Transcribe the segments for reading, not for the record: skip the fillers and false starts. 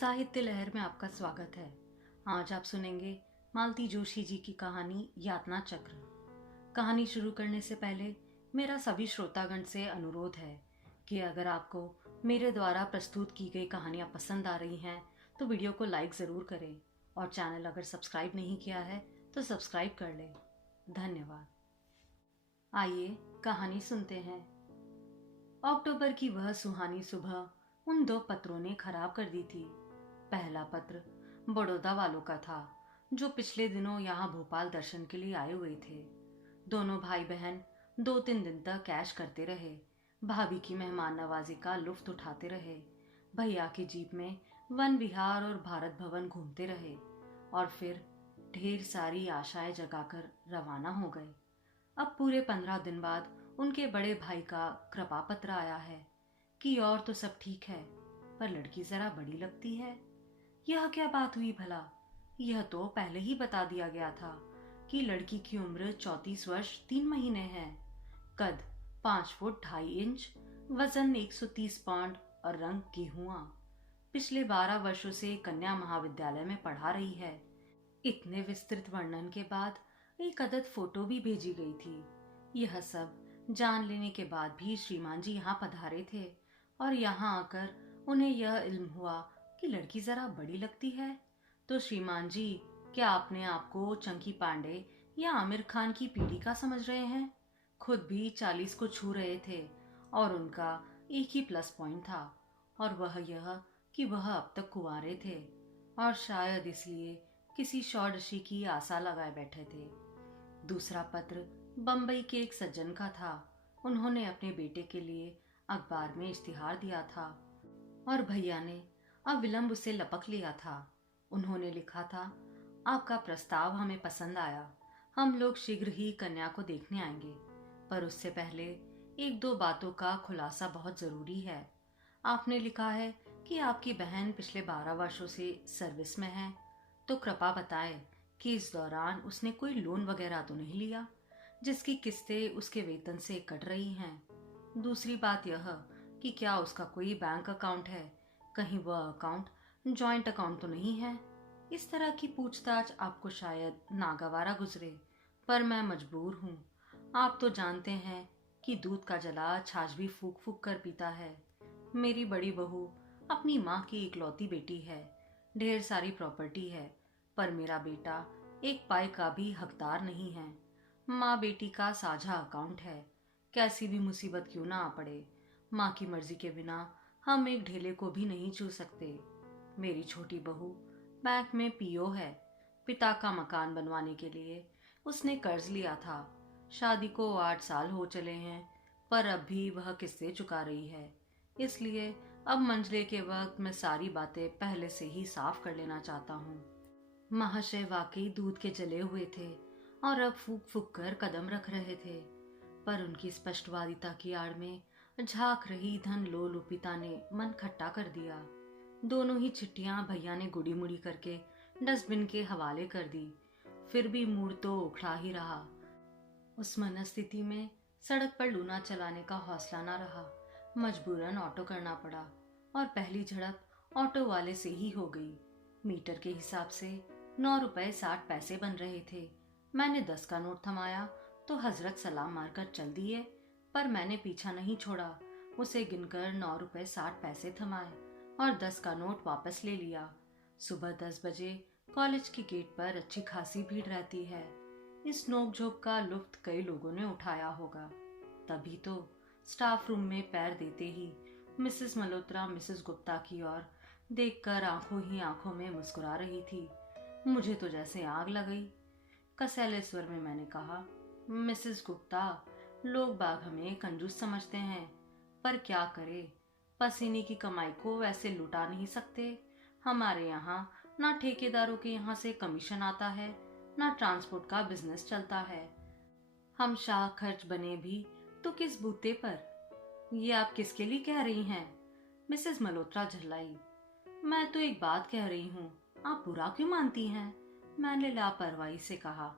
साहित्य लहर में आपका स्वागत है। आज आप सुनेंगे मालती जोशी जी की कहानी यातना चक्र। कहानी शुरू करने से पहले मेरा सभी श्रोतागण से अनुरोध है कि अगर आपको मेरे द्वारा प्रस्तुत की गई कहानियाँ पसंद आ रही हैं तो वीडियो को लाइक ज़रूर करें और चैनल अगर सब्सक्राइब नहीं किया है तो सब्सक्राइब कर लें। धन्यवाद। आइए कहानी सुनते हैं। अक्टूबर की वह सुहानी सुबह उन दो पत्रों ने खराब कर दी थी। पहला पत्र बड़ौदा वालों का था जो पिछले दिनों यहाँ भोपाल दर्शन के लिए आए हुए थे। दोनों भाई बहन 2-3 दिन तक ऐश करते रहे, भाभी की मेहमान नवाजी का लुफ्त उठाते रहे, भैया की जीप में वन विहार और भारत भवन घूमते रहे और फिर ढेर सारी आशाएं जगाकर रवाना हो गए। अब पूरे 15 दिन बाद उनके बड़े भाई का कृपा पत्र आया है कि और तो सब ठीक है पर लड़की जरा बड़ी लगती है। यह क्या बात हुई भला? यह तो पहले ही बता दिया गया था कि लड़की की उम्र 34 वर्ष 3 महीने है, कद 5 फुट 2.5 इंच, वजन 130 पाउंड और रंग गेहुआ। पिछले 12 वर्षों से कन्या महाविद्यालय में पढ़ा रही है। इतने विस्तृत वर्णन के बाद एक अदद फोटो भी भेजी गई थी। यह सब जान लेने के बाद भी श्रीमान जी यहाँ पधारे थे और यहाँ आकर उन्हें यह इल्म हुआ कि लड़की जरा बड़ी लगती है। तो श्रीमान जी, क्या आपने आपको चंकी पांडे या आमिर खान की पीढ़ी का समझ रहे हैं? खुद भी 40 को छू रहे थे और उनका एक ही प्लस पॉइंट था और वह यह कि वह अब तक कुंवारे थे और शायद इसलिए किसी षोडशी की आशा लगाए बैठे थे। दूसरा पत्र बम्बई के एक सज्जन का था। उन्होंने अपने बेटे के लिए अखबार में इश्तिहार दिया था और भैया ने अविलंब उसे लपक लिया था। उन्होंने लिखा था, आपका प्रस्ताव हमें पसंद आया, हम लोग शीघ्र ही कन्या को देखने आएंगे, पर उससे पहले 1-2 बातों का खुलासा बहुत जरूरी है। आपने लिखा है कि आपकी बहन पिछले 12 वर्षों से सर्विस में है, तो कृपा बताएं कि इस दौरान उसने कोई लोन वगैरह तो नहीं लिया जिसकी किस्तें उसके वेतन से कट रही हैं। दूसरी बात यह कि क्या उसका कोई बैंक अकाउंट है, कहीं वह अकाउंट जॉइंट अकाउंट तो नहीं है। इस तरह की पूछताछ आपको शायद नागवारा गुजरे, पर मैं मजबूर हूँ। आप तो जानते हैं कि दूध का जला छाछ भी फूक फूक कर पीता है। मेरी बड़ी बहू अपनी माँ की इकलौती बेटी है, ढेर सारी प्रॉपर्टी है, पर मेरा बेटा एक पाई का भी हकदार नहीं है। माँ बेटी का साझा अकाउंट है। कैसी भी मुसीबत क्यों ना आ पड़े, माँ की मर्जी के बिना हम एक ढेले को भी नहीं छू सकते। मेरी छोटी बहू बैंक में पीओ है। पिता का मकान बनवाने के लिए उसने कर्ज लिया था। शादी को 8 साल हो चले हैं, पर अब भी वह किस्तें चुका रही है। इसलिए अब मंझले के वक्त मैं सारी बातें पहले से ही साफ कर लेना चाहता हूँ। महाशय वाकई दूध के जले हुए थे और अब फूक फूक कर कदम रख रहे थे, पर उनकी स्पष्टवादिता की आड़ में झांक रही धन लोलुपिता ने मन खट्टा कर दिया। दोनों ही चिट्ठियां भैया ने गुड़ी मुड़ी करके डस्टबिन के हवाले कर दी। फिर भी मूड तो उखड़ा ही रहा। उस मनस्थिति में सड़क पर लूना चलाने का हौसला ना रहा। मजबूरन ऑटो करना पड़ा और पहली झड़प ऑटो वाले से ही हो गई। मीटर के हिसाब से 9 रुपए 60 पैसे बन रहे थे। मैंने 10 का नोट थमाया तो हजरत सलाम मारकर चल दिए, पर मैंने पीछा नहीं छोड़ा। उसे गिनकर 9 रुपए 60 पैसे थमाए और 10 का नोट वापस ले लिया। सुबह 10 बजे कॉलेज की गेट पर अच्छी खासी भीड़ रहती है। इस नोकझोंक का लुत्फ कई लोगों ने उठाया होगा। तभी तो स्टाफ रूम में पैर देते ही मिसेस मल्होत्रा मिसेस गुप्ता की ओर देखकर आंखों ही आंखों में मुस्कुरा रही थी। मुझे तो जैसे आग लग गई। कसैले स्वर में मैंने कहा, मिसेस गुप्ता, लोग बाग हमें कंजूस समझते हैं, पर क्या करे, पसीने की कमाई को वैसे लुटा नहीं सकते। हमारे यहाँ ना ठेकेदारों के यहाँ से कमीशन आता है, ना ट्रांसपोर्ट का बिजनेस चलता है। हम शाह खर्च बने भी तो किस बूते पर। ये आप किसके लिए कह रही हैं? मिसेस मल्होत्रा झल्लाई। मैं तो एक बात कह रही हूँ, आप बुरा क्यों मानती हैं? मैंने लापरवाही से कहा।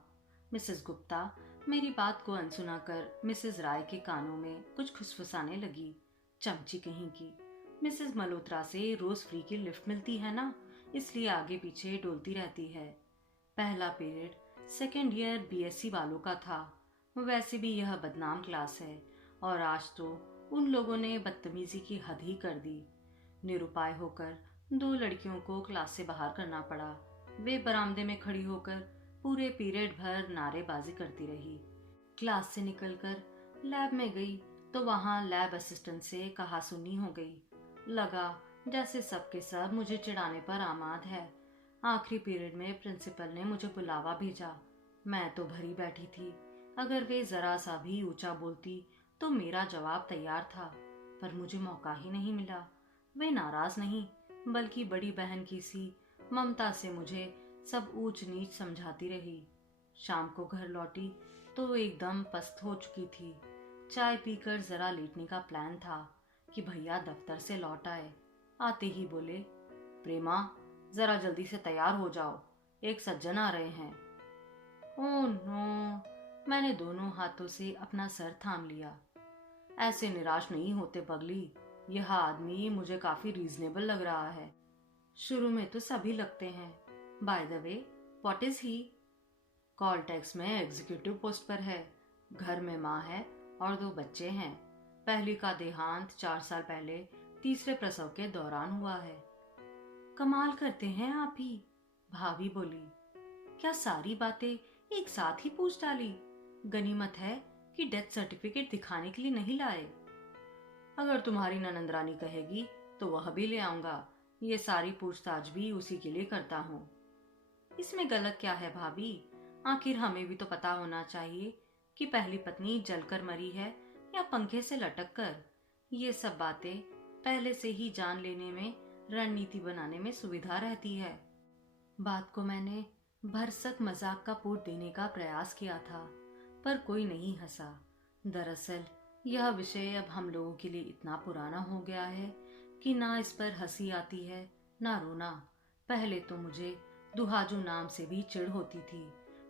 मिसेस गुप्ता मेरी बात को अनसुना कर मिसेस राय के कानों में कुछ खुसफुसाने लगी। चमची कहीं की। मिसेस मल्होत्रा से रोज फ्री की लिफ्ट मिलती है ना, इसलिए आगे पीछे डोलती रहती है। पहला पीरियड सेकेंड ईयर बीएससी वालों का था। वैसे भी यह बदनाम क्लास है और आज तो उन लोगों ने बदतमीजी की हद ही कर दी। निरुपाय होकर दो लड़कियों को क्लास से बाहर करना पड़ा। वे बरामदे में खड़ी होकर पूरे पीरियड भर नारेबाजी करती रही। क्लास से निकलकर लैब में गई तो वहां लैब असिस्टेंट से कहासुनी हो गई। लगा जैसे सबके सब मुझे चिढ़ाने पर आमाद है। आखिरी पीरियड में प्रिंसिपल ने मुझे बुलावा भेजा। मैं तो भरी बैठी थी। अगर वे जरा सा भी ऊंचा बोलती तो मेरा जवाब तैयार था, पर मुझे मौका ही नहीं मिला। वे नाराज नहीं, बल्कि बड़ी बहन की सी ममता से मुझे सब ऊंच नीच समझाती रही। शाम को घर लौटी तो एकदम पस्त हो चुकी थी। चाय पीकर जरा लेटने का प्लान था कि भैया दफ्तर से लौट आए। आते ही बोले, प्रेमा जरा जल्दी से तैयार हो जाओ, एक सज्जन आ रहे हैं। ओह नो, मैंने दोनों हाथों से अपना सर थाम लिया। ऐसे निराश नहीं होते पगली, यह आदमी मुझे काफी रीजनेबल लग रहा है। शुरू में तो सभी लगते हैं। By the way, what is he? Call tax में एग्जीक्यूटिव पोस्ट पर है। घर में माँ है और दो बच्चे हैं। पहली का देहांत 4 साल पहले तीसरे प्रसव के दौरान हुआ है। कमाल करते हैं आप ही, भाभी बोली। क्या सारी बातें एक साथ ही पूछ डाली? गनीमत है कि डेथ सर्टिफिकेट दिखाने के लिए नहीं लाए। अगर तुम्हारी ननंदरानी कहेगी तो वह भी ले आऊंगा। ये सारी पूछताछ भी उसी के लिए करता हूँ। इसमें गलत क्या है भाभी? आखिर हमें भी तो पता होना चाहिए कि पहली पत्नी जलकर मरी है या पंखे से लटक कर। ये सब बातें पहले से ही जान लेने में रणनीति बनाने में सुविधा रहती है। बात को मैंने भरसक मजाक का पूट देने का प्रयास किया था, पर कोई नहीं हंसा। दरअसल यह विषय अब हम लोगों के लिए इतना पुराना हो गया है कि ना इस पर हंसी आती है ना रोना। पहले तो मुझे दुहाजू नाम से भी चिढ़ होती थी,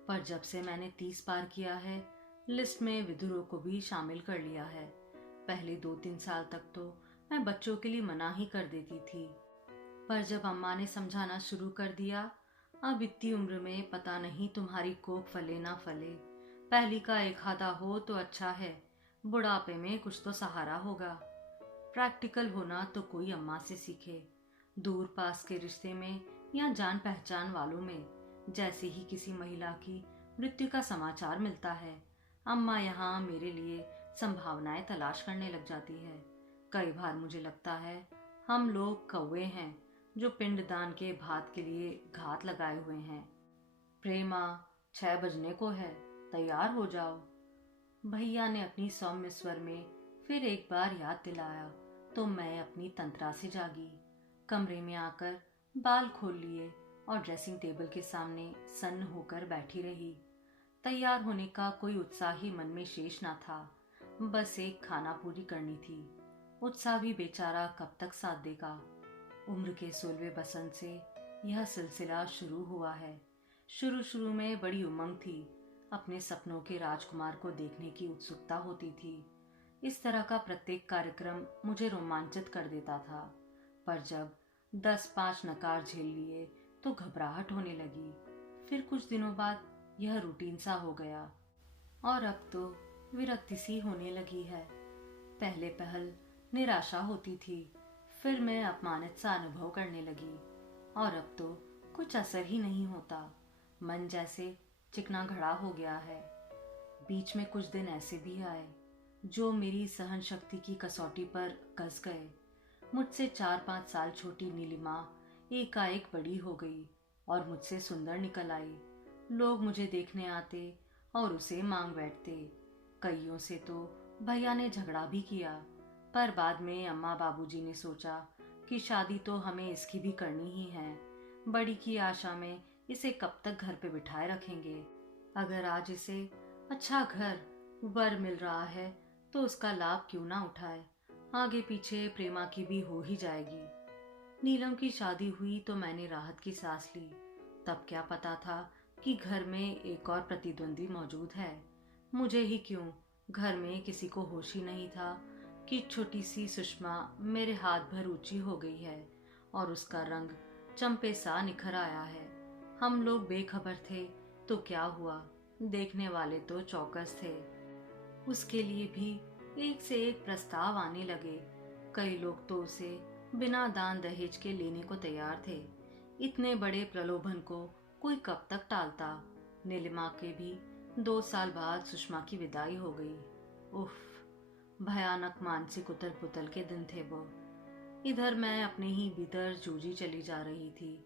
पर जब से मैंने 30 पार किया है, लिस्ट में विदुरों को भी शामिल कर लिया है। पहले 2-3 साल तक तो मैं बच्चों के लिए मना ही कर देती थी, पर जब अम्मा ने समझाना शुरू कर दिया, अब इतनी उम्र में पता नहीं तुम्हारी कोख फले ना फले। पहली का एक हाथा हो तो अच्छा है, बुढ़ापे में कुछ तो सहारा होगा। प्रैक्टिकल होना तो कोई अम्मा से सीखे। दूर पास के रिश्ते में या जान पहचान वालों में जैसे ही किसी महिला की मृत्यु का समाचार मिलता है, अम्मा यहाँ मेरे लिए संभावनाएं तलाश करने लग जाती है। कई बार मुझे लगता है हम लोग कौवे हैं जो पिंडदान के भात के लिए घात लगाए हुए हैं। प्रेमा, 6 बजने को है, तैयार हो जाओ। भैया ने अपनी सौम्य स्वर में फिर एक बार याद दिलाया तो मैं अपनी तंत्रा से जागी। कमरे में आकर बाल खोल लिए और ड्रेसिंग टेबल के सामने सन्न होकर बैठी रही। तैयार होने का कोई उत्साह ही मन में शेष ना था, बस एक खाना पूरी करनी थी। उत्साह भी बेचारा कब तक साथ देगा। उम्र के 16वें बसंत से यह सिलसिला शुरू हुआ है। शुरू में बड़ी उमंग थी, अपने सपनों के राजकुमार को देखने की उत्सुकता होती थी। इस तरह का प्रत्येक कार्यक्रम मुझे रोमांचित कर देता था, पर जब 10-5 नकार झेल लिए तो घबराहट होने लगी। फिर कुछ दिनों बाद यह रूटीन सा हो गया और अब तो विरक्ति सी होने लगी है। पहले पहल निराशा होती थी, फिर मैं अपमानित सा अनुभव करने लगी और अब तो कुछ असर ही नहीं होता। मन जैसे चिकना घड़ा हो गया है। बीच में कुछ दिन ऐसे भी आए जो मेरी सहन शक्ति की कसौटी पर कस गए। मुझसे 4-5 साल छोटी नीलिमा एकाएक बड़ी हो गई और मुझसे सुंदर निकल आई। लोग मुझे देखने आते और उसे मांग बैठते। कईयों से तो भैया ने झगड़ा भी किया, पर बाद में अम्मा बाबूजी ने सोचा कि शादी तो हमें इसकी भी करनी ही है। बड़ी की आशा में इसे कब तक घर पे बिठाए रखेंगे। अगर आज इसे अच्छा घर वर मिल रहा है तो उसका लाभ क्यों ना उठाए। आगे पीछे प्रेमा की भी हो ही जाएगी। नीलम की शादी हुई तो मैंने राहत की सांस ली। तब क्या पता था कि घर में एक और प्रतिद्वंदी मौजूद है। मुझे ही क्यों, घर में किसी को होश ही नहीं था कि छोटी सी सुषमा मेरे हाथ भर ऊंची हो गई है और उसका रंग चंपे सा निखर आया है। हम लोग बेखबर थे तो क्या हुआ, देखने वाले तो चौकस थे। उसके लिए भी एक से एक प्रस्ताव आने लगे। कई लोग तो उसे बिना दान दहेज के लेने को तैयार थे। इतने बड़े प्रलोभन को कोई कब तक टालता। नीलिमा के भी 2 साल बाद सुषमा की विदाई हो गई। उफ, भयानक मानसिक उथल पुथल के दिन थे वो। इधर मैं अपने ही भीतर जूझी चली जा रही थी,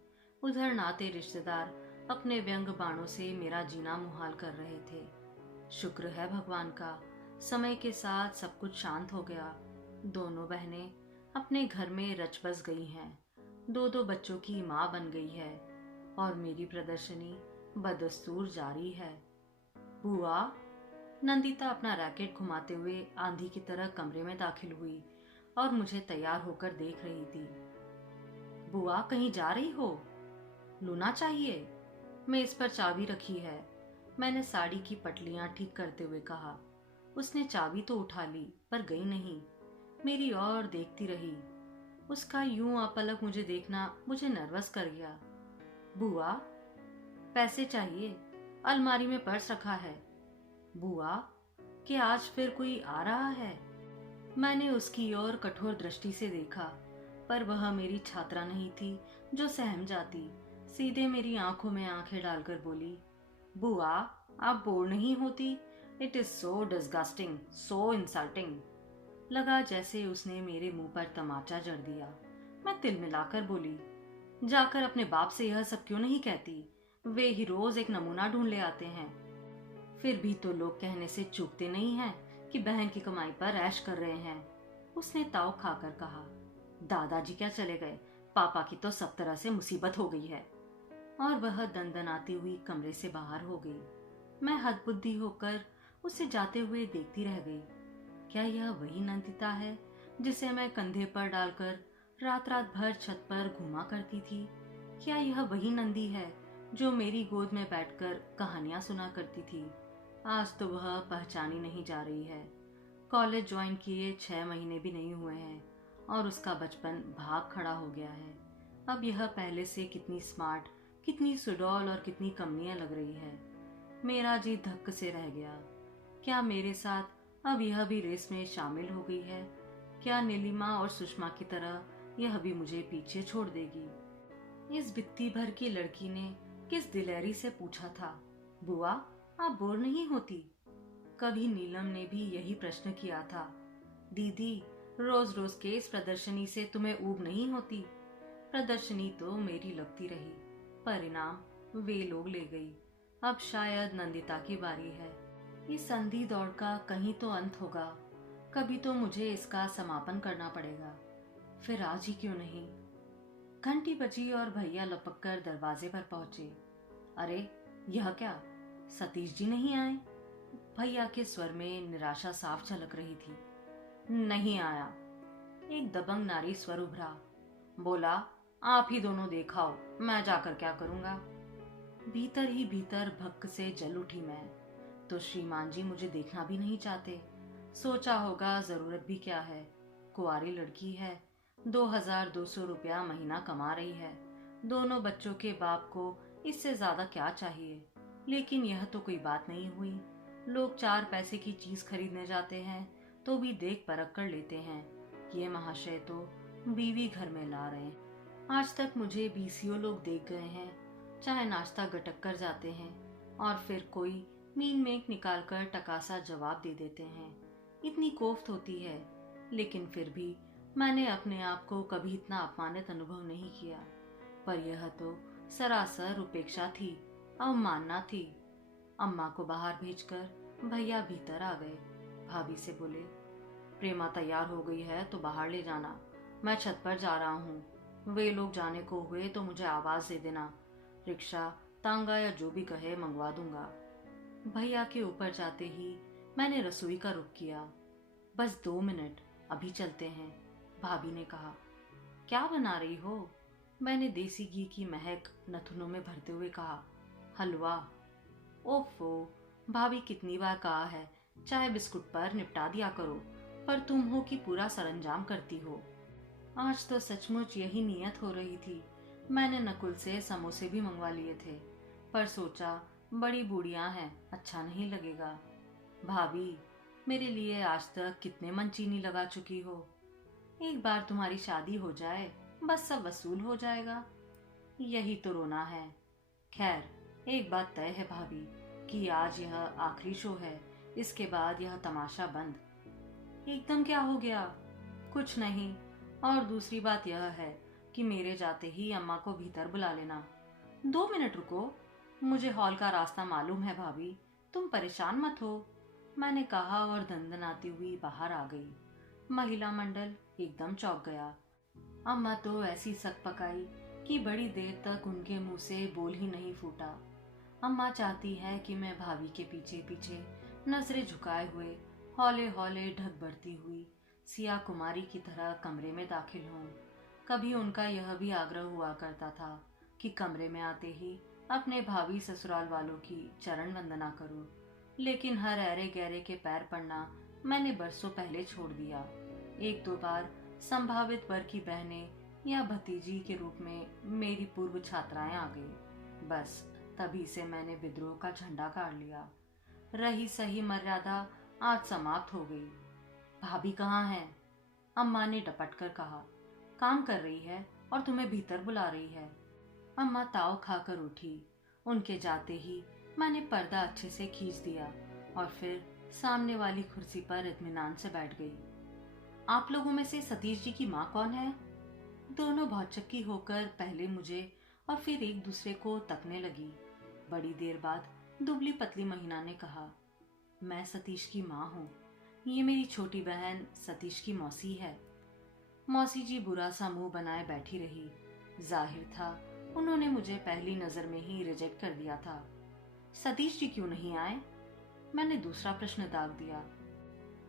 उधर नाते रिश्तेदार अपने व्यंग बाणों से मेरा जीना मुहाल कर रहे थे। शुक्र है भगवान का, समय के साथ सब कुछ शांत हो गया। दोनों बहनें अपने घर में रच बस गई हैं, 2-2 बच्चों की माँ बन गई है और मेरी प्रदर्शनी बदस्तूर जारी है। बुआ, नंदिता अपना रैकेट घुमाते हुए आंधी की तरह कमरे में दाखिल हुई और मुझे तैयार होकर देख रही थी। बुआ, कहीं जा रही हो? लूना चाहिए, मेज पर चाबी रखी है, मैंने साड़ी की पटलियां ठीक करते हुए कहा। उसने चाबी तो उठा ली पर गई नहीं, मेरी ओर देखती रही। उसका यूं अपलक मुझे देखना मुझे नर्वस कर गया। बुआ, पैसे चाहिए, अलमारी में पर्स रखा है। बुआ, कि आज फिर कोई आ रहा है? मैंने उसकी ओर कठोर दृष्टि से देखा, पर वह मेरी छात्रा नहीं थी जो सहम जाती। सीधे मेरी आंखों में आंखें डालकर बोली, बुआ, आप बोर नहीं होती? It is so disgusting, so insulting. लगा जैसे उसने मेरे मुंह पर तमाचा जड़ दिया। मैं तिलमिलाकर बोली, जाकर अपने बाप से यह सब क्यों नहीं कहती? वे ही रोज एक नमूना ढूंढ ले आते हैं। फिर भी तो लोग कहने से चूकते नहीं हैं कि बहन की कमाई पर ऐश कर रहे हैं। उसने ताव खाकर कहा, दादाजी क्या चले गए, पापा की तो सब तरह से मुसीबत हो गई है। और वह दंदनाती हुई कमरे से बाहर हो गई। मैं हतबुद्धि होकर उसे जाते हुए देखती रह गई। क्या यह वही नंदिता है जिसे मैं कंधे पर डालकर रात रात भर छत पर घूमा करती थी? क्या यह वही नंदी है जो मेरी गोद में बैठकर कहानियां सुना करती थी? आज तो वह पहचानी नहीं जा रही है। कॉलेज ज्वाइन किए 6 महीने भी नहीं हुए हैं और उसका बचपन भाग खड़ा हो गया है। अब यह पहले से कितनी स्मार्ट, कितनी सुडौल और कितनी कमनीय लग रही है। मेरा जी धक्क से रह गया। क्या मेरे साथ अब यह भी रेस में शामिल हो गई है? क्या नीलिमा और सुषमा की तरह यह भी मुझे पीछे छोड़ देगी? इस बित्ती भर की लड़की ने किस दिलेरी से पूछा था, बुआ, आप बोर नहीं होती? कभी नीलम ने भी यही प्रश्न किया था। दीदी, रोज रोज के इस प्रदर्शनी से तुम्हें ऊब नहीं होती? प्रदर्शनी तो मेरी लगती रही, परिणाम वे लोग ले गई। अब शायद नंदिता की बारी है। इस संधि दौड़ का कहीं तो अंत होगा। कभी तो मुझे इसका समापन करना पड़ेगा। फिर आज ही क्यों नहीं? घंटी बजी और भैया लपक कर दरवाजे पर पहुंचे। अरे, यह क्या, सतीश जी नहीं आए? भैया के स्वर में निराशा साफ झलक रही थी। नहीं आया, एक दबंग नारी स्वर उभरा। बोला, आप ही दोनों देखाओ, मैं जाकर क्या करूंगा? भीतर ही भीतर भक्क से जल उठी मैं। तो श्रीमान जी मुझे देखना भी नहीं चाहते। सोचा होगा जरूरत भी क्या है, कुंवारी लड़की है, 2200 रुपया महीना कमा रही है, दोनों बच्चों के बाप को इससे ज्यादा क्या चाहिए? लेकिन यह तो कोई बात नहीं हुई। लोग 4 पैसे की चीज खरीदने जाते हैं तो भी देख परख कर लेते हैं। ये महाशय तो बीवी घर में ला रहे हैं। आज तक मुझे बीसीओ लोग देख गए हैं, चाहे नाश्ता गटक कर जाते हैं और फिर कोई मीन मेक निकाल कर टकासा जवाब दे देते हैं। इतनी कोफ्त होती है, लेकिन फिर भी मैंने अपने आप को कभी इतना अपमानित अनुभव नहीं किया। पर यह तो सरासर उपेक्षा थी, अवमानना थी। अम्मा को बाहर भेजकर भैया भीतर आ गए। भाभी से बोले, प्रेमा तैयार हो गई है तो बाहर ले जाना, मैं छत पर जा रहा हूँ। वे लोग जाने को हुए तो मुझे आवाज दे देना, रिक्शा, तांगा या जो भी कहे मंगवा दूंगा। भैया के ऊपर जाते ही मैंने रसोई का रुख किया। बस 2 मिनट, अभी चलते हैं, भाभी ने कहा। क्या बना रही हो? मैंने देसी घी की महक नथुनों में भरते हुए कहा। हलवा। ओफो, भाभी कितनी बार कहा है, चाहे बिस्कुट पर निपटा दिया करो, पर तुम हो कि पूरा सरंजाम करती हो। आज तो सचमुच यही नियत हो रही थी। मैंने नकुल से समोसे भी मंगवा लिए थे, पर सोचा बड़ी बूढ़ियां हैं, अच्छा नहीं लगेगा। भाभी, मेरे लिए आज तक कितने मन चीनी लगा चुकी हो। एक बार तुम्हारी शादी हो जाए, बस सब वसूल हो जाएगा। यही तो रोना है। खैर, एक बात तय है भाभी कि आज यह आखिरी शो है। इसके बाद यह तमाशा बंद। एकदम क्या हो गया? कुछ नहीं। और दूसरी बात यह है कि मेरे जाते ही अम्मा को भीतर बुला लेना। 2 मिनट रुको, मुझे हॉल का रास्ता मालूम है भाभी, तुम परेशान मत हो, मैंने कहा और दंदनाती हुई बाहर आ गई। महिला मंडल एकदम चौंक गया। अम्मा तो ऐसी सक पकाई कि बड़ी देर तक उनके मुंह से बोल ही नहीं फूटा। अम्मा चाहती है कि मैं भाभी के पीछे पीछे नजरें झुकाए हुए हौले हौले ढक बढ़ती हुई सिया कुमारी की तरह कमरे में दाखिल हूँ। कभी उनका यह भी आग्रह हुआ करता था कि कमरे में आते ही अपने भाभी ससुराल वालों की चरण वंदना करूं, लेकिन हर ऐरे गहरे के पैर पड़ना मैंने बरसों पहले छोड़ दिया। एक दो बार संभावित वर की बहनें या भतीजी के रूप में मेरी पूर्व छात्राएं आ गई। बस तभी से मैंने विद्रोह का झंडा गाड़ लिया। रही सही मर्यादा आज समाप्त हो गई। भाभी कहाँ है? अम्मा ने डपट कर कहा। काम कर रही है और तुम्हें भीतर बुला रही है। अम्मा ताव खाकर उठी। उनके जाते ही मैंने पर्दा अच्छे से खींच दिया और फिर सामने वाली कुर्सी पर इत्मीनान से बैठ गई। आप लोगों में से सतीश जी की माँ कौन है? दोनों भौचक्की होकर पहले मुझे और फिर एक दूसरे को तकने लगी। बड़ी देर बाद दुबली पतली महिला ने कहा, मैं सतीश की माँ हूँ। ये मेरी छोटी बहन सतीश की मौसी है। मौसी जी बुरा सा मुंह बनाए बैठी रही। जाहिर था उन्होंने मुझे पहली नजर में ही रिजेक्ट कर दिया था। सतीश जी क्यों नहीं आए? मैंने दूसरा प्रश्न दाग दिया।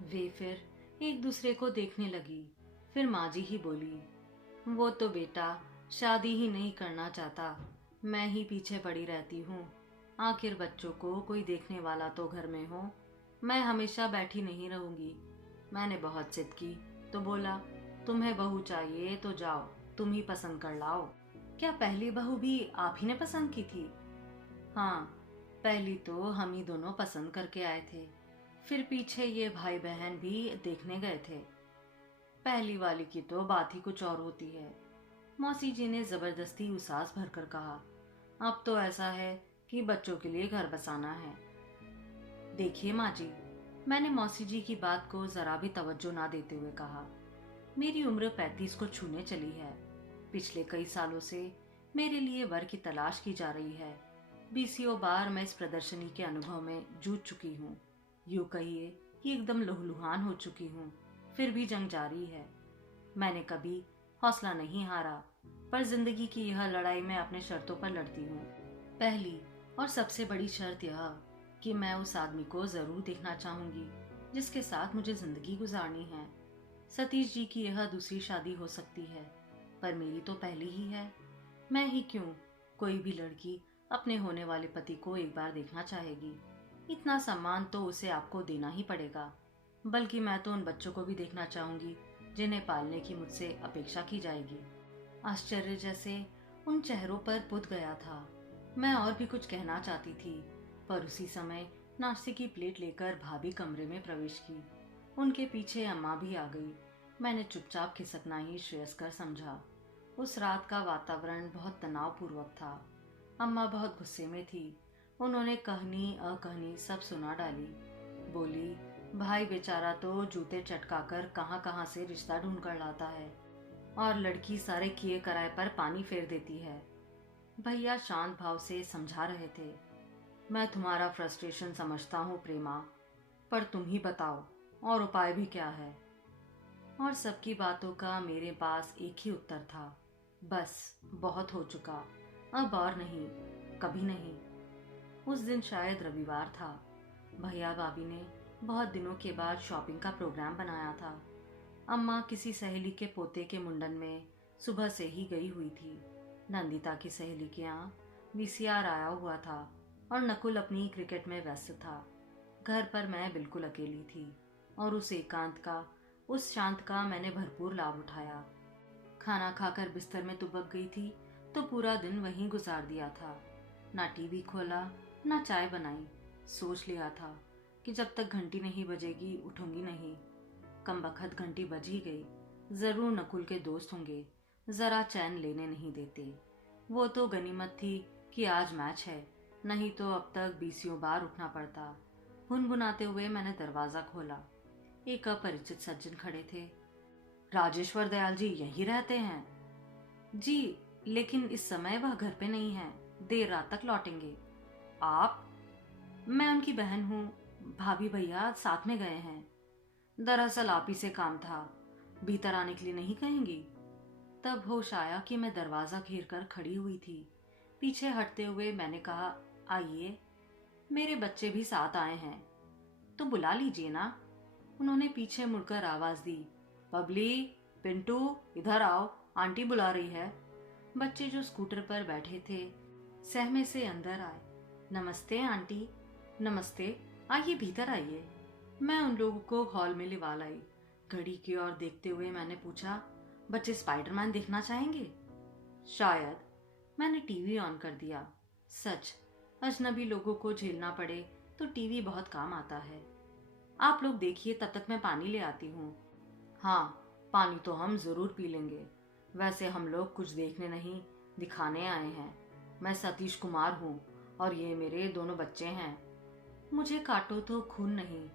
वे फिर एक दूसरे को देखने लगी। फिर माँ जी ही बोली, वो तो बेटा शादी ही नहीं करना चाहता, मैं ही पीछे पड़ी रहती हूँ। आखिर बच्चों को कोई देखने वाला तो घर में हो, मैं हमेशा बैठी नहीं रहूंगी। मैंने बहुत जिद की तो बोला, तुम्हें बहू चाहिए तो जाओ, तुम ही पसंद कर लाओ। क्या पहली बहू भी आप ही ने पसंद की थी? हाँ, पहली तो हम ही दोनों पसंद करके आए थे, फिर पीछे ये भाई बहन भी देखने गए थे। पहली वाली की तो बात ही कुछ और होती है। मौसी जी ने जबरदस्ती उसास भरकर कहा, अब तो ऐसा है कि बच्चों के लिए घर बसाना है। देखिए माँ जी, मैंने मौसी जी की बात को जरा भी तवज्जो ना देते हुए कहा, मेरी उम्र 35 को छूने चली है। पिछले कई सालों से मेरे लिए वर की तलाश की जा रही है। बीसियों बार मैं इस प्रदर्शनी के अनुभव में जूझ चुकी हूँ। यूँ कहिए कि एकदम लहूलुहान हो चुकी हूँ, फिर भी जंग जारी है। मैंने कभी हौसला नहीं हारा, पर जिंदगी की यह लड़ाई मैं अपने शर्तों पर लड़ती हूँ। पहली और सबसे बड़ी शर्त यह कि मैं उस आदमी को जरूर देखना चाहूंगी जिसके साथ मुझे जिंदगी गुजारनी है। सतीश जी की यह दूसरी शादी हो सकती है, पर मेरी तो पहली ही है। मैं ही क्यों, कोई भी लड़की अपने होने वाले पति को एक बार देखना चाहेगी। इतना सम्मान तो उसे आपको देना ही पड़ेगा। बल्कि मैं तो उन बच्चों को भी देखना चाहूंगी जिन्हें पालने की मुझसे अपेक्षा की जाएगी। आश्चर्य जैसे उन चेहरों पर पुत गया था। मैं और भी कुछ कहना चाहती थी, पर उसी समय नाश्ते की प्लेट लेकर भाभी कमरे में प्रवेश की। उनके पीछे अम्मा भी आ गई। मैंने चुपचाप खिसकना ही श्रेयस्कर समझा। उस रात का वातावरण बहुत तनावपूर्वक था। अम्मा बहुत गुस्से में थी। उन्होंने कहनी अकहनी सब सुना डाली। बोली, भाई बेचारा तो जूते चटकाकर कहाँ कहाँ से रिश्ता ढूंढ कर लाता है और लड़की सारे किए कराए पर पानी फेर देती है। भैया शांत भाव से समझा रहे थे, मैं तुम्हारा फ्रस्ट्रेशन समझता हूँ प्रेमा, पर तुम ही बताओ और उपाय भी क्या है। और सबकी बातों का मेरे पास एक ही उत्तर था, बस बहुत हो चुका, अब और नहीं, कभी नहीं। उस दिन शायद रविवार था। भैया भाभी ने बहुत दिनों के बाद शॉपिंग का प्रोग्राम बनाया था। अम्मा किसी सहेली के पोते के मुंडन में सुबह से ही गई हुई थी। नंदिता की सहेली के यहाँ वीसीआर आया हुआ था और नकुल अपनी क्रिकेट में व्यस्त था। घर पर मैं बिल्कुल अकेली थी और उस एकांत का उस शांत का मैंने भरपूर लाभ उठाया। खाना खाकर बिस्तर में दुबक गई थी तो पूरा दिन वहीं गुजार दिया था। ना टीवी खोला, ना चाय बनाई। सोच लिया था कि जब तक घंटी नहीं बजेगी उठूंगी नहीं। कमबख्त घंटी बज ही गई। जरूर नकुल के दोस्त होंगे, जरा चैन लेने नहीं देते। वो तो गनीमत थी कि आज मैच है, नहीं तो अब तक बीसियों बार उठना पड़ता। भुनभुनाते हुए मैंने दरवाजा खोला। एक अपरिचित सज्जन खड़े थे। राजेश्वर दयाल जी यहीं रहते हैं? जी, लेकिन इस समय वह घर पे नहीं है, देर रात तक लौटेंगे। आप? मैं उनकी बहन हूँ। भाभी भैया साथ में गए हैं। दरअसल आप ही से काम था, भीतर आने के लिए नहीं कहेंगी? तब होश आया कि मैं दरवाजा घेर कर खड़ी हुई थी। पीछे हटते हुए मैंने कहा, आइए, मेरे बच्चे भी साथ आए हैं तो बुला लीजिए ना। उन्होंने पीछे मुड़कर आवाज दी, बबली, पिंटू, इधर आओ, आंटी बुला रही है। बच्चे जो स्कूटर पर बैठे थे सहमे से अंदर आए। नमस्ते आंटी। नमस्ते, आइए भीतर आइए। मैं उन लोगों को हॉल में लिवा लाई। घड़ी की ओर देखते हुए मैंने पूछा, बच्चे स्पाइडरमैन देखना चाहेंगे? शायद। मैंने टीवी ऑन कर दिया। सच, अजनबी लोगों को झेलना पड़े तो टीवी बहुत काम आता है। आप लोग देखिए, तब तक मैं पानी ले आती हूँ। हाँ, पानी तो हम जरूर पी लेंगे। वैसे हम लोग कुछ देखने नहीं, दिखाने आए हैं। मैं सतीश कुमार हूँ और ये मेरे दोनों बच्चे हैं। मुझे काटो तो खून नहीं।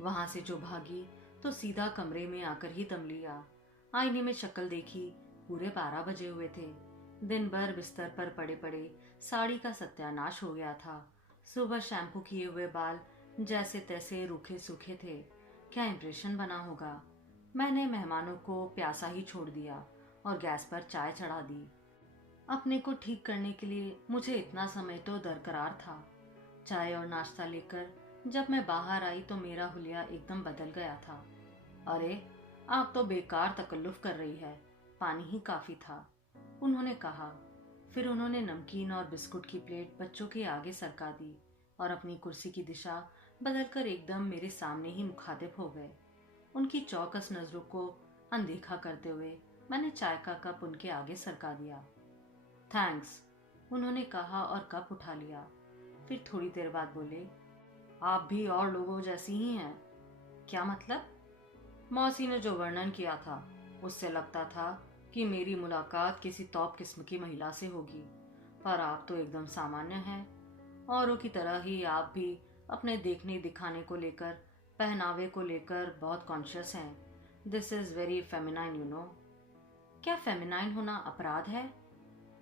वहां से जो भागी तो सीधा कमरे में आकर ही दम लिया। आईने में शक्ल देखी, पूरे 12 बजे हुए थे। दिन भर बिस्तर पर पड़े पड़े साड़ी का सत्यानाश हो गया था। सुबह शैम्पू किए हुए बाल जैसे तैसे रूखे सूखे थे। क्या इम्प्रेशन बना होगा। मैंने मेहमानों को प्यासा ही छोड़ दिया और गैस पर चाय चढ़ा दी। अपने को ठीक करने के लिए मुझे इतना समय तो दरकरार था। चाय और नाश्ता लेकर जब मैं बाहर आई तो मेरा हुलिया एकदम बदल गया था। अरे, आप तो बेकार तकल्लुफ कर रही है, पानी ही काफी था, उन्होंने कहा। फिर उन्होंने नमकीन और बिस्कुट की प्लेट बच्चों के आगे सरका दी और अपनी कुर्सी की दिशा बदलकर एकदम मेरे सामने ही मुखातिब हो गए। उनकी चौकस नजरों को अनदेखा करते हुए मैंने चाय का कप उनके आगे सरका दिया। थैंक्स, उन्होंने कहा और कप उठा लिया। फिर थोड़ी देर बाद बोले, आप भी और लोगों जैसी ही हैं। क्या मतलब? मौसी ने जो वर्णन किया था उससे लगता था कि मेरी मुलाकात किसी टॉप किस्म की महिला से होगी, पर आप तो एकदम सामान्य हैं। औरों की तरह ही आप भी अपने देखने दिखाने को लेकर, पहनावे को लेकर बहुत कॉन्शियस हैं। This is very feminine, you know. क्या फेमिनाइन होना अपराध है?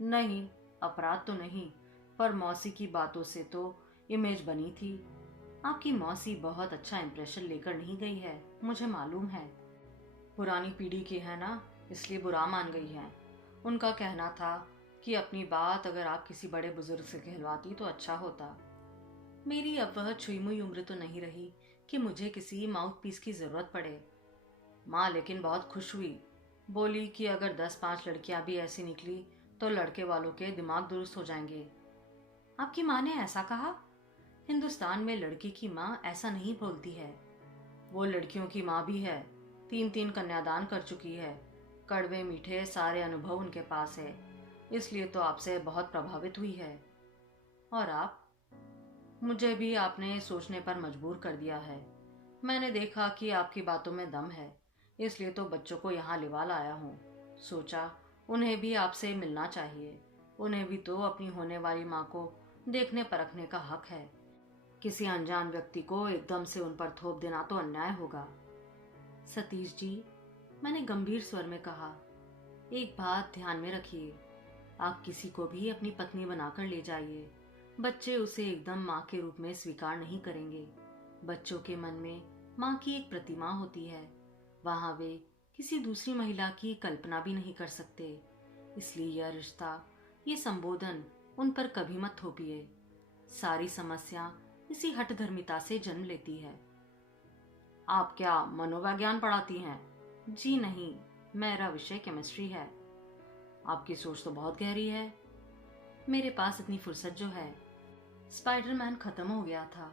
नहीं, अपराध तो नहीं, पर मौसी की बातों से तो इमेज बनी थी। आपकी मौसी बहुत अच्छा इंप्रेशन लेकर नहीं गई है, मुझे मालूम है। पुरानी पीढ़ी की है ना, इसलिए बुरा मान गई है। उनका कहना था कि अपनी बात अगर आप किसी बड़े बुजुर्ग से कहलवाती तो अच्छा होता। मेरी अब वह छुई मुई उम्र तो नहीं रही कि मुझे किसी माउथ पीस की जरूरत पड़े। माँ लेकिन बहुत खुश हुई, बोली कि अगर 10-5 लड़कियां भी ऐसी निकली तो लड़के वालों के दिमाग दुरुस्त हो जाएंगे। आपकी माँ ने ऐसा कहा? हिंदुस्तान में लड़की की माँ ऐसा नहीं बोलती है। वो लड़कियों की माँ भी है, 3-3 कन्यादान कर चुकी है। कड़वे मीठे सारे अनुभव उनके पास है, इसलिए तो आपसे बहुत प्रभावित हुई है। और आप? मुझे भी आपने सोचने पर मजबूर कर दिया है। मैंने देखा कि आपकी बातों में दम है, इसलिए तो बच्चों को यहाँ लिवा लाया हूँ। सोचा उन्हें भी आपसे मिलना चाहिए। उन्हें भी तो अपनी होने वाली माँ को देखने परखने का हक है। किसी अनजान व्यक्ति को एकदम से उन पर थोप देना तो अन्याय होगा। सतीश जी, मैंने गंभीर स्वर में कहा, एक बात ध्यान में रखिए, आप किसी को भी अपनी पत्नी बनाकर ले जाइए, बच्चे उसे एकदम माँ के रूप में स्वीकार नहीं करेंगे। बच्चों के मन में माँ की एक प्रतिमा होती है, वहां वे किसी दूसरी महिला की कल्पना भी नहीं कर सकते। इसलिए यह रिश्ता, ये संबोधन उन पर कभी मत थोपिए। सारी समस्या इसी हठधर्मिता से जन्म लेती है। आप क्या मनोविज्ञान पढ़ाती हैं? जी नहीं, मेरा विषय केमिस्ट्री है। आपकी सोच तो बहुत गहरी है। मेरे पास इतनी फुर्सत जो है। स्पाइडरमैन खत्म हो गया था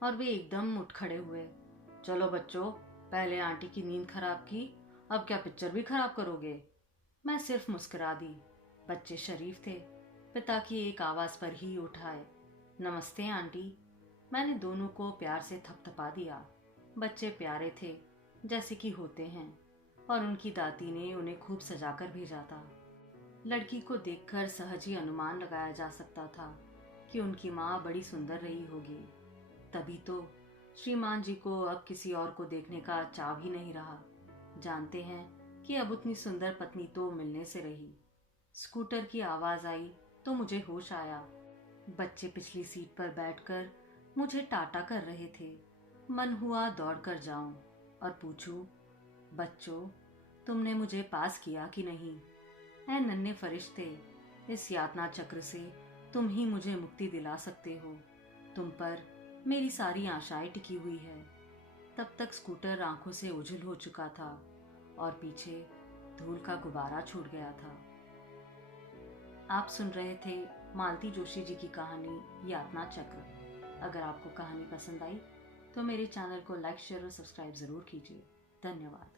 और वे एकदम उठ खड़े हुए। चलो बच्चों, पहले आंटी की नींद खराब की, अब क्या पिक्चर भी खराब करोगे? मैं सिर्फ मुस्कुरा दी। बच्चे शरीफ थे, पिता की एक आवाज़ पर ही उठाए। नमस्ते आंटी। मैंने दोनों को प्यार से थपथपा दिया। बच्चे प्यारे थे, जैसे कि होते हैं, और उनकी दादी ने उन्हें खूब सजाकर भेजा था। लड़की को देखकर सहज ही अनुमान लगाया जा सकता था कि उनकी माँ बड़ी सुंदर रही होगी। तभी तो श्रीमान जी को अब किसी और को देखने का चाव ही नहीं रहा। जानते हैं कि अब उतनी सुंदर पत्नी तो मिलने से रही। स्कूटर की आवाज़ आई तो मुझे होश आया। बच्चे पिछली सीट पर बैठकर मुझे टाटा कर रहे थे। मन हुआ दौड़कर जाऊं और पूछूं, बच्चों, तुमने मुझे पास किया कि नहीं? ऐ नन्हे फरिश्ते, इस यातना चक्र से तुम ही मुझे मुक्ति दिला सकते हो। तुम पर मेरी सारी आशाएं टिकी हुई है। तब तक स्कूटर आंखों से ओझल हो चुका था और पीछे धूल का गुब्बारा छूट गया था। आप सुन रहे थे मालती जोशी जी की कहानी यातना चक्र। अगर आपको कहानी पसंद आई तो मेरे चैनल को लाइक, शेयर और सब्सक्राइब ज़रूर कीजिए। धन्यवाद।